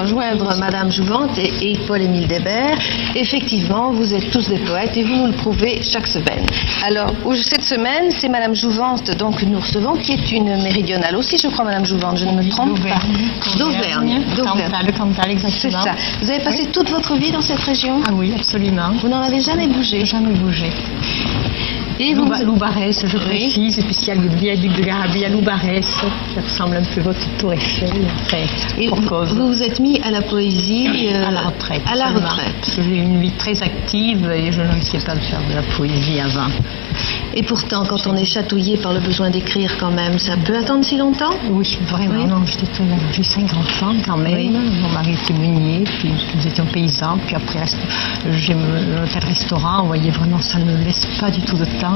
rejoindre Madame Jouvente et Paul-Émile Débert. Effectivement, vous êtes tous des poètes et vous nous le prouvez chaque semaine. Alors, cette semaine, c'est Madame Jouvente donc, que nous recevons, qui est une méridionale aussi, je crois, Madame Jouvente, je ne me trompe pas. D'Auvergne. Le Cantal, exactement. C'est ça. Vous avez passé toute votre vie dans cette région? Ah oui, absolument. Vous n'en avez jamais bougé? Jamais bougé. Et vous... Loubarès, je précise, puisqu'il y a le viaduc de Garabie à Loubarès, qui ressemble un peu à votre tour Eiffel. Et vous vous êtes mis à la poésie à la retraite. À la retraite. Parce que j'ai eu une vie très active et je ne risquais pas de faire de la poésie avant. Et pourtant, quand on est chatouillé par le besoin d'écrire quand même, ça peut attendre si longtemps? Oui, vraiment. Oui. Non, j'ai 5 enfants quand même. Oui. Mon mari était meunier, puis nous étions paysans. Puis après, j'ai l'hôtel-restaurant. Vous voyez, vraiment, ça ne laisse pas du tout de temps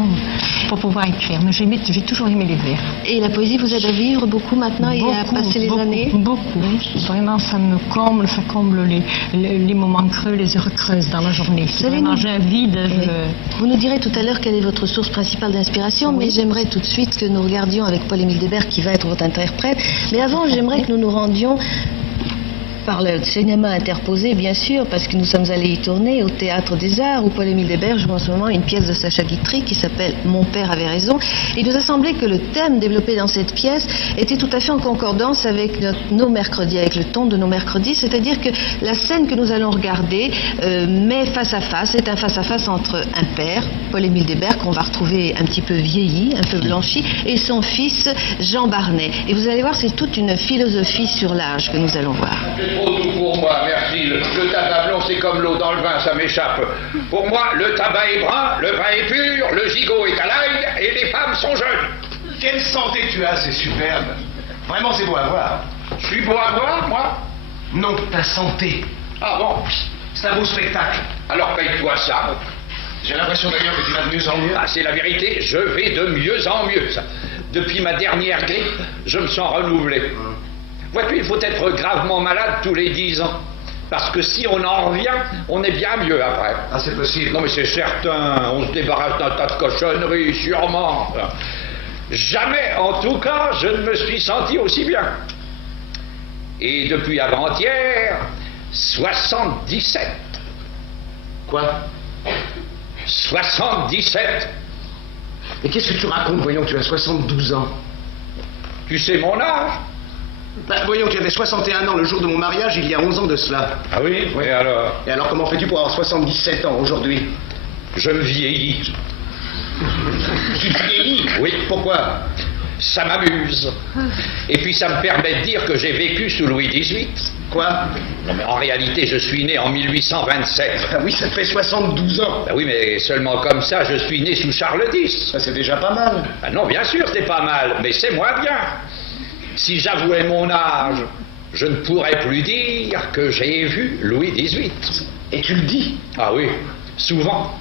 pour pouvoir écrire. Mais j'ai toujours aimé les vers. Et la poésie vous aide à vivre beaucoup maintenant et à passer les années? Beaucoup. Vraiment, ça me comble, ça comble les moments creux, les heures creuses dans la journée. C'est vraiment, j'ai un vide. Oui. Vous nous direz tout à l'heure quelle est votre source principale d'inspiration, oui. Mais j'aimerais tout de suite que nous regardions avec Paul-Émile Débert, qui va être votre interprète. Mais avant, j'aimerais que nous nous rendions par le cinéma interposé, bien sûr, parce que nous sommes allés y tourner au Théâtre des Arts, où Paul-Émile Débert joue en ce moment une pièce de Sacha Guitry qui s'appelle « Mon père avait raison ». Il nous a semblé que le thème développé dans cette pièce était tout à fait en concordance avec nos mercredis, avec le ton de nos mercredis, c'est-à-dire que la scène que nous allons regarder met face à face, c'est un face-à-face entre un père, Paul-Émile Débert, qu'on va retrouver un petit peu vieilli, un peu blanchi, et son fils Jean Barnet. Et vous allez voir, c'est toute une philosophie sur l'âge que nous allons voir. Trop doux pour moi, merci. Le tabac blanc, c'est comme l'eau dans le vin, ça m'échappe. Pour moi, le tabac est brun, le vin est pur, le gigot est à l'ail et les femmes sont jeunes. Quelle santé tu as, c'est superbe. Vraiment, c'est beau à voir. Je suis beau à voir, moi? Non, ta santé. Ah bon? C'est un beau spectacle. Alors paye-toi ça. J'ai l'impression d'ailleurs que tu vas de mieux en mieux. Ah, c'est la vérité, je vais de mieux en mieux. Ça. Depuis ma dernière grippe, je me sens renouvelé. Vois-tu, il faut être gravement malade tous les 10 ans. Parce que si on en revient, on est bien mieux après. Ah, c'est possible. Non, mais c'est certain. On se débarrasse d'un tas de cochonneries, sûrement. Jamais, en tout cas, je ne me suis senti aussi bien. Et depuis avant-hier, 77. Quoi? 77. Mais qu'est-ce que tu racontes, voyons, tu as 72 ans. Tu sais mon âge? Bah, voyons, tu avais 61 ans le jour de mon mariage, il y a 11 ans de cela. Ah oui? Oui. Et alors, comment fais-tu pour avoir 77 ans aujourd'hui? Je me vieillis. Tu te vieillis? Oui. Pourquoi? Ça m'amuse. Et puis ça me permet de dire que j'ai vécu sous Louis XVIII. Quoi? Non, mais en réalité, je suis né en 1827. Ah oui, ça te fait 72 ans. Ben oui, mais seulement comme ça, je suis né sous Charles X. Ça, c'est déjà pas mal. Ben non, bien sûr, c'est pas mal, mais c'est moins bien. Si j'avouais mon âge, je ne pourrais plus dire que j'ai vu Louis XVIII. Et tu le dis? Ah oui, souvent,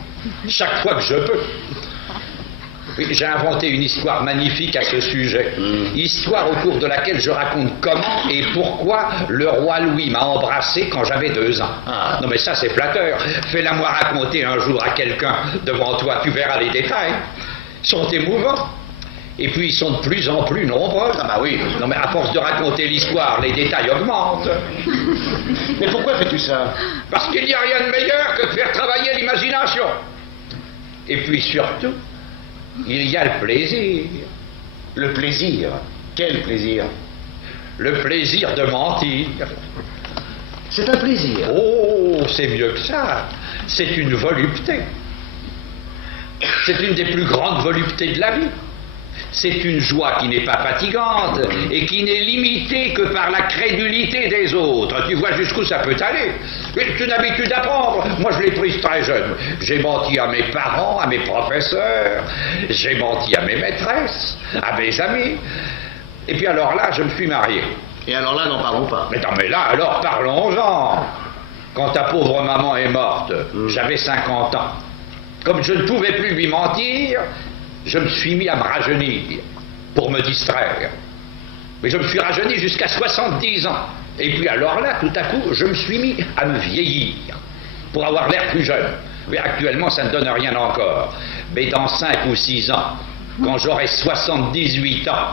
chaque fois que je peux. Oui, j'ai inventé une histoire magnifique à ce sujet. Histoire au cours de laquelle je raconte comment et pourquoi le roi Louis m'a embrassé quand j'avais 2 ans. Ah. Non mais ça c'est flatteur. Fais-la moi raconter un jour à quelqu'un devant toi, tu verras les détails. Ils sont émouvants. Et puis ils sont de plus en plus nombreux. Ah bah oui. Non mais à force de raconter l'histoire, les détails augmentent. Mais pourquoi fais-tu ça? Parce qu'il n'y a rien de meilleur que de faire travailler l'imagination. Et puis surtout, il y a le plaisir. Le plaisir? Quel plaisir? Le plaisir de mentir. C'est un plaisir. Oh, c'est mieux que ça. C'est une volupté. C'est une des plus grandes voluptés de la vie. C'est une joie qui n'est pas fatigante et qui n'est limitée que par la crédulité des autres. Tu vois jusqu'où ça peut aller. C'est une habitude à prendre. Moi, je l'ai prise très jeune. J'ai menti à mes parents, à mes professeurs, j'ai menti à mes maîtresses, à mes amis. Et puis alors là, je me suis marié. Et alors là, n'en parlons pas. Mais non, mais là, alors parlons-en. Quand ta pauvre maman est morte, j'avais 50 ans. Comme je ne pouvais plus lui mentir, je me suis mis à me rajeunir pour me distraire. Mais je me suis rajeuni jusqu'à 70 ans. Et puis alors là, tout à coup, je me suis mis à me vieillir pour avoir l'air plus jeune. Mais actuellement, ça ne donne rien encore. Mais dans 5 ou 6 ans, quand j'aurai 78 ans,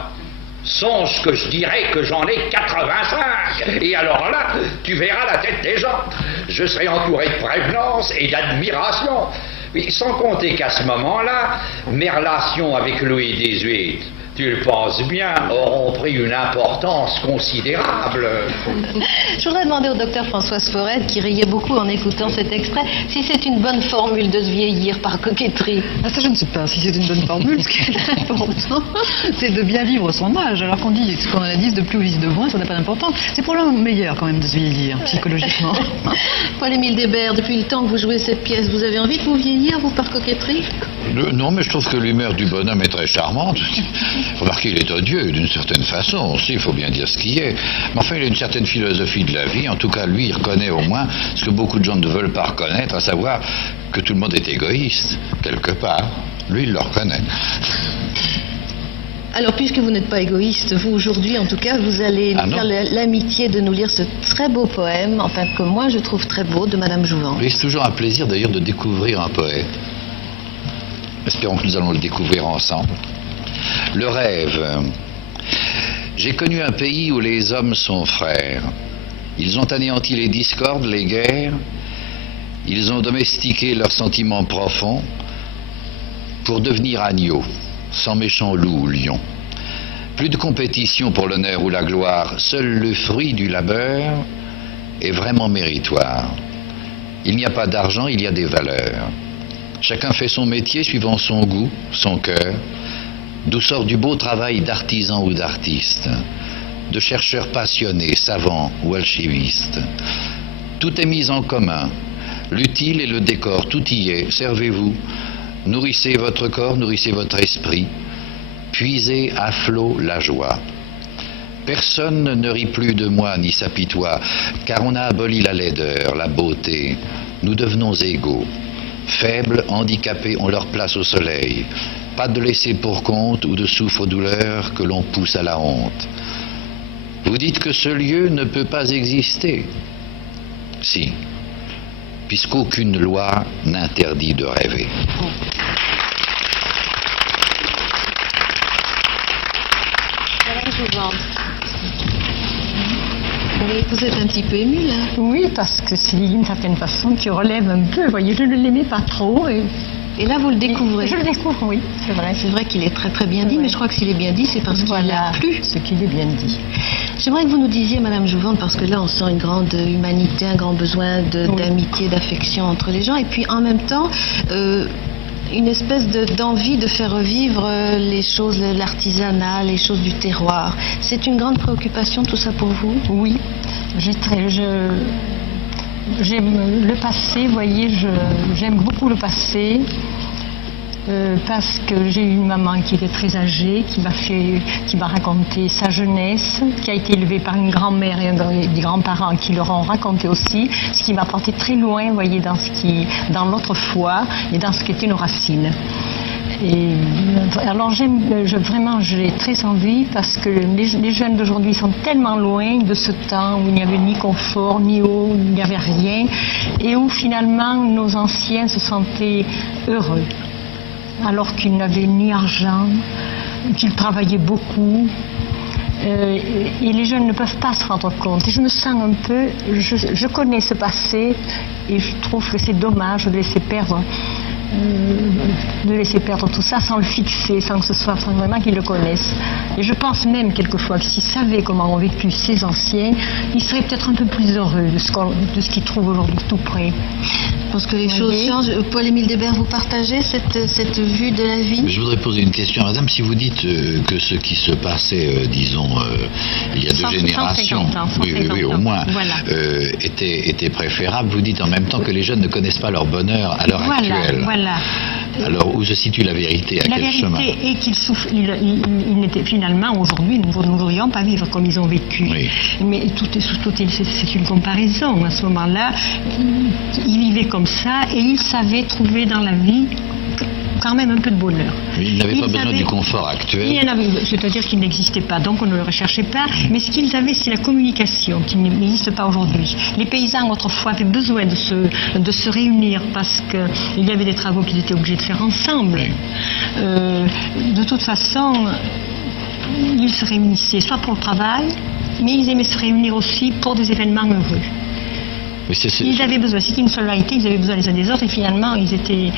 Songe que je dirais que j'en ai 85. Et alors là, tu verras la tête des gens. Je serai entouré de prévenance et d'admiration. Mais sans compter qu'à ce moment-là, mes relations avec Louis XVIII, tu le penses bien, auront pris une importance considérable. Je voudrais demander au docteur Françoise Forest, qui riait beaucoup en écoutant cet extrait, si c'est une bonne formule de se vieillir par coquetterie. Ah, ça, je ne sais pas si c'est une bonne formule. Ce qui est important, c'est de bien vivre son âge. Alors qu'on dit qu'on a 10 de plus ou 10 de moins, ça n'a pas d'importance. C'est probablement meilleur quand même de se vieillir, psychologiquement. Paul-Émile Débert, depuis le temps que vous jouez cette pièce, vous avez envie de vous vieillir, vous, par coquetterie? Non, mais je trouve que l'humeur du bonhomme est très charmante. Remarquez, il est odieux d'une certaine façon aussi, il faut bien dire ce qui est. Mais enfin, il a une certaine philosophie de la vie. En tout cas, lui, il reconnaît au moins ce que beaucoup de gens ne veulent pas reconnaître, à savoir que tout le monde est égoïste, quelque part. Lui, il le reconnaît. Alors, puisque vous n'êtes pas égoïste, vous, aujourd'hui, en tout cas, vous allez nous faire l'amitié de nous lire ce très beau poème, enfin, que moi, je trouve très beau, de Madame Jouvent. Oui, c'est toujours un plaisir, d'ailleurs, de découvrir un poète. Espérons que nous allons le découvrir ensemble. Le rêve. J'ai connu un pays où les hommes sont frères. Ils ont anéanti les discordes, les guerres. Ils ont domestiqué leurs sentiments profonds pour devenir agneaux, sans méchant loup ou lion. Plus de compétition pour l'honneur ou la gloire. Seul le fruit du labeur est vraiment méritoire. Il n'y a pas d'argent, il y a des valeurs. Chacun fait son métier suivant son goût, son cœur, d'où sort du beau travail d'artisan ou d'artiste, de chercheurs passionnés, savants ou alchimistes. Tout est mis en commun, l'utile et le décor, tout y est, servez-vous, nourrissez votre corps, nourrissez votre esprit, puisez à flot la joie. Personne ne rit plus de moi ni s'apitoie, car on a aboli la laideur, la beauté, nous devenons égaux. Faibles, handicapés ont leur place au soleil. Pas de laisser pour compte ou de souffre-douleur que l'on pousse à la honte. Vous dites que ce lieu ne peut pas exister. Si, puisqu'aucune loi n'interdit de rêver. Vous êtes un petit peu ému, là? Oui, parce que c'est d'une certaine façon qui relève un peu. Vous voyez, je ne l'aimais pas trop. Et là, vous le découvrez. Je le découvre, oui, c'est vrai. C'est vrai qu'il est très très bien dit, mais je crois que s'il est bien dit, c'est parce qu'il a plu. Ce qu'il est bien dit. J'aimerais que vous nous disiez, Madame Jouvent, parce que là, on sent une grande humanité, un grand besoin d'amitié, d'affection entre les gens, et puis en même temps, une espèce d'envie de faire revivre les choses, l'artisanat, les choses du terroir. C'est une grande préoccupation, tout ça pour vous? Oui. J'aime le passé, vous voyez, j'aime beaucoup le passé. Parce que j'ai eu une maman qui était très âgée, qui m'a raconté sa jeunesse, qui a été élevée par une grand-mère et des grands-parents qui leur ont raconté aussi, ce qui m'a porté très loin, vous voyez, dans notre foi et dans ce qu'étaient nos racines. Et alors vraiment, j'ai très envie parce que les jeunes d'aujourd'hui sont tellement loin de ce temps où il n'y avait ni confort, ni eau, il n'y avait rien, et où finalement nos anciens se sentaient heureux. Alors qu'ils n'avaient ni argent, qu'ils travaillaient beaucoup. Et les jeunes ne peuvent pas se rendre compte. Et je me sens un peu... Je connais ce passé et je trouve que c'est dommage de laisser perdre tout ça sans le fixer, sans vraiment qu'ils le connaissent. Et je pense même quelquefois que s'ils savaient comment ont vécu ces anciens, ils seraient peut-être un peu plus heureux de ce qu'ils trouvent aujourd'hui tout près. Je pense que les choses changent. Paul-Émile Débert, vous partagez cette vue de la vie? Je voudrais poser une question à madame. Si vous dites que ce qui se passait, disons, il y a 2 générations, 150 oui, au moins, voilà. était préférable, vous dites en même temps que les jeunes ne connaissent pas leur bonheur à l'heure actuelle. Voilà. Alors, où se situe la vérité? À quel chemin? La vérité est qu'ils souffrent. Ils n'étaient finalement, aujourd'hui, nous ne voudrions pas vivre comme ils ont vécu. Oui. Mais c'est une comparaison. À ce moment-là, ils vivaient comme ça et ils savaient trouver dans la vie quand même un peu de bonheur. Ils n'avaient pas besoin du confort actuel. C'est-à-dire qu'il n'existait pas, donc on ne le recherchait pas. Mais ce qu'ils avaient, c'est la communication, qui n'existe pas aujourd'hui. Les paysans, autrefois, avaient besoin de se réunir parce qu'il y avait des travaux qu'ils étaient obligés de faire ensemble. De toute façon... ils se réunissaient soit pour le travail, mais ils aimaient se réunir aussi pour des événements heureux. Ils avaient besoin, c'était une solidarité, ils avaient besoin les uns des autres et finalement ils étaient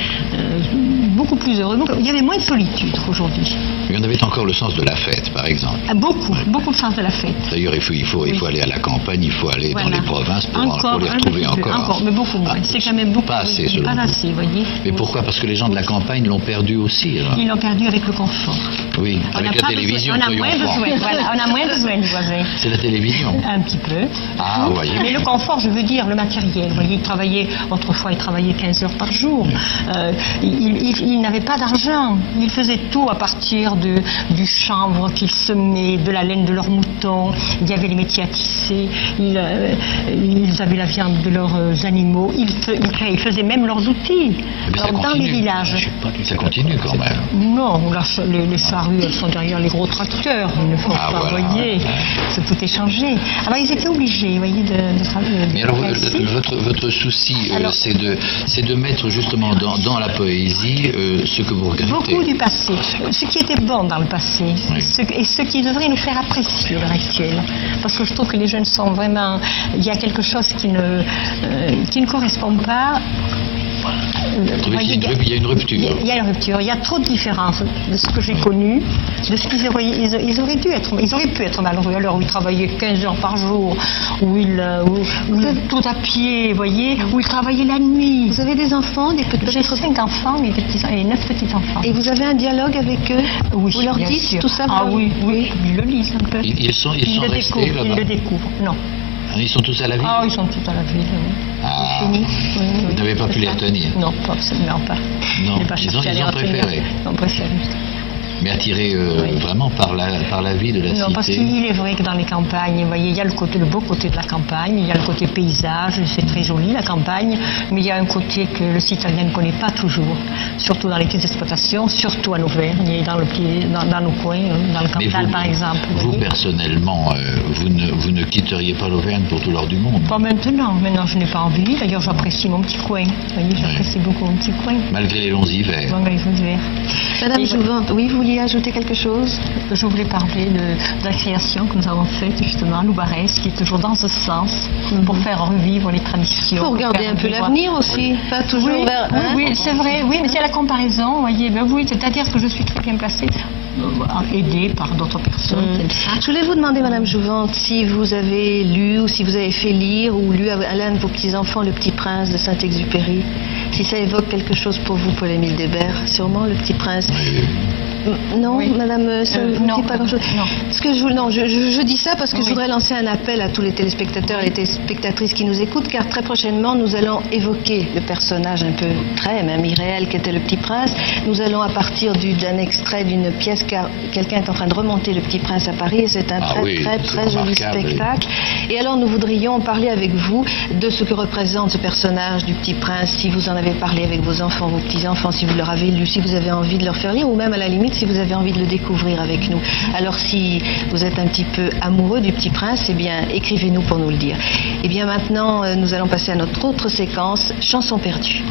beaucoup plus heureux. Donc, il y avait moins de solitude aujourd'hui. Mais on avait encore le sens de la fête, par exemple. Beaucoup de sens de la fête. D'ailleurs, il faut aller à la campagne, il faut aller dans les provinces pour les retrouver encore. Mais beaucoup moins. C'est quand même beaucoup. Pas assez, selon pas vous. assez, vous voyez. Mais pourquoi? Parce que les gens de la campagne l'ont perdu aussi. Alors. Ils l'ont perdu avec le confort. Oui, avec la télévision. On a moins besoin. Voilà, on a moins besoin du voisin. C'est la télévision. Un petit peu. Ah, vous voyez. Mais le confort, je veux dire, le matériel. Vous voyez, autrefois, il travaillait 15 heures par jour. Il n'avait pas d'argent. Il faisait tout à partir du chanvre qu'ils semaient, de la laine de leurs moutons. Il y avait les métiers à tisser. Ils avaient la viande de leurs animaux. Ils faisaient même leurs outils. Alors, dans les villages. Ça continue quand même. Non, les charrues, elles sont derrière les gros tracteurs. Ils ne font pas, vous voyez. Tout est changé. Alors, ils étaient obligés, vous voyez, de travailler. Mais alors, votre souci, c'est de mettre justement dans la poésie ce que vous regrettez. Beaucoup du passé. Ce qui était bon dans le passé. Oui. Et ce qui devrait nous faire apprécier l'heure actuelle. Parce que je trouve que les jeunes sont vraiment... Il y a quelque chose qui ne correspond pas. Il y a une rupture. Il y a une rupture. Il y a trop de différences de ce que j'ai connu, de ce qu'ils auraient dû être. Ils auraient pu être malheureux à l'heure où ils travaillaient 15 heures par jour, où tout à pied, vous voyez, où ils travaillaient la nuit. Vous avez des enfants, des petits? J'ai 5 enfants et 9 petits-enfants. Et vous avez un dialogue avec eux? Oui, vous leur bien dites sûr. tout ça? Ah oui, ils le lisent un peu. Ils sont restés là-bas? Ils le découvrent, non. Ils sont tous à la ville? Ah, ils sont tous à la ville, oui. Ah, Fini. vous n'avez pas pu les retenir? Non, absolument pas. Non, ils ont préféré. Ils ont préféré. Mais attiré vraiment par la vie de la cité. Non, parce qu'il est vrai que dans les campagnes, vous voyez, il y a le beau côté de la campagne, il y a le côté paysage, c'est très joli la campagne, mais il y a un côté que le citoyen ne connaît pas toujours, surtout dans les petites exploitations, surtout en Auvergne et dans nos coins, dans le Cantal par exemple. Vous personnellement, vous ne quitteriez pas l'Auvergne pour tout l'or du monde? Pas maintenant, je n'ai pas envie, d'ailleurs j'apprécie mon petit coin, vous voyez, j'apprécie beaucoup mon petit coin. Malgré les longs hivers. Malgré les longs hivers. Madame Jouvin, oui, vous vouliez ajouter quelque chose? Je voulais parler de la création que nous avons faite justement à Loubarès, qui est toujours dans ce sens, pour faire revivre les traditions. Pour regarder un peu l'avenir aussi, pas toujours vers... Oui, c'est vrai, oui, mais c'est la comparaison, vous voyez, oui, c'est-à-dire que je suis très bien placée, aidée par d'autres personnes. Je voulais vous demander, Madame Jouvante, si vous avez lu ou si vous avez fait lire ou lu à l'un de vos petits-enfants Le Petit Prince de Saint-Exupéry, si ça évoque quelque chose pour vous, Paul-Émile Débert, sûrement Le Petit Prince. Oui. Non, madame, ça ne non, dit pas grand-chose. Non. Parce que je dis ça parce que je voudrais lancer un appel à tous les téléspectateurs et les téléspectatrices qui nous écoutent, car très prochainement, nous allons évoquer le personnage un peu très, même irréel, qu'était le Petit Prince. Nous allons, à partir d'un extrait d'une pièce, car quelqu'un est en train de remonter le Petit Prince à Paris, et c'est un très joli spectacle. Et alors, nous voudrions parler avec vous de ce que représente ce personnage du Petit Prince, si vous en avez parlé avec vos enfants, vos petits-enfants, si vous leur avez lu, si vous avez envie de leur faire lire, ou même à la limite, si vous avez envie de le découvrir avec nous. Alors si vous êtes un petit peu amoureux du Petit Prince, eh bien écrivez-nous pour nous le dire. Et bien maintenant, nous allons passer à notre autre séquence, Chanson perdue.